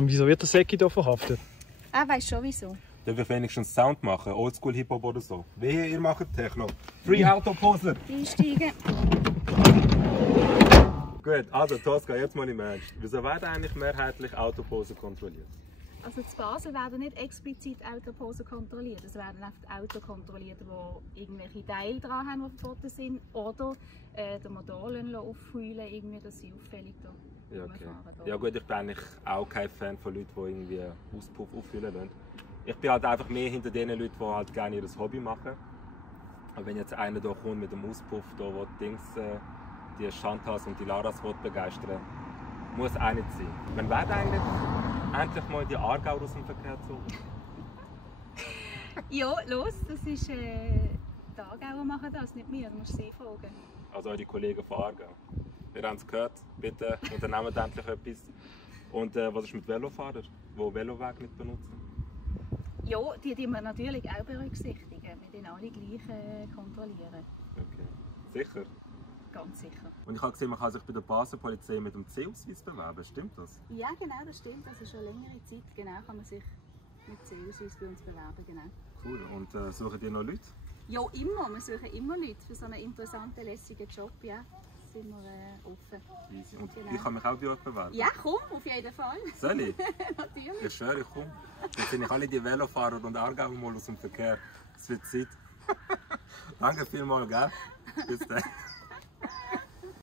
Wieso wird der Säcki hier verhaftet? Ah, weißt schon wieso? Darf ich wenigstens Sound machen? Oldschool Hip-Hop oder so? Wehe, ihr macht Techno. Free Autoposer! Einsteigen. Gut, also Tosca, jetzt mal im Ernst. Wieso werden eigentlich mehrheitlich Autoposer kontrolliert? Also in Basel werden nicht explizit Autoposen kontrolliert. Es werden oft Autos kontrolliert, die irgendwelche Teile dran haben, die verboten sind. Oder den Motor aufheulen, irgendwie, dass sie auffällig da rumfahren. Ja gut, ich bin eigentlich auch kein Fan von Leuten, die irgendwie Auspuff auffüllen lassen. Ich bin halt einfach mehr hinter den Leuten, die halt gerne ihr Hobby machen. Aber wenn jetzt einer da kommt mit dem Auspuff, da, wo die Chantas und die Laras begeistern, muss auch nicht sein. Wann werden eigentlich endlich mal die Aargau aus dem Verkehr gezogen? Ja, los, das ist die Aargauer machen das, nicht wir, du musst sie fragen. Also eure Kollegen von Aargau. Wir haben es gehört, bitte unternehmt endlich etwas. Und was ist mit Velofahrern, die Veloweg nicht benutzen? Ja, die wir natürlich auch berücksichtigen. Wir den alle gleich kontrollieren. Okay. Sicher? Ganz sicher. Und ich habe gesehen, man kann sich bei der Baselpolizei mit dem C-Ausweis bewerben. Stimmt das? Ja, genau, das stimmt. Also schon längere Zeit genau, kann man sich mit C-Ausweis bei uns bewerben. Genau. Cool. Und suchen die noch Leute? Ja, immer. Wir suchen immer Leute für so einen interessanten, lässigen Job. Ja, sind wir offen. Easy. Und Genau. ich kann mich auch bei euch bewerben? Ja, komm, auf jeden Fall. Soll ich? Natürlich. Ich schwöre, ich komme. Jetzt sind ich alle die Velofahrer und Aargauer mal aus dem Verkehr. Es wird Zeit. Danke vielmals, gell? Bis dann.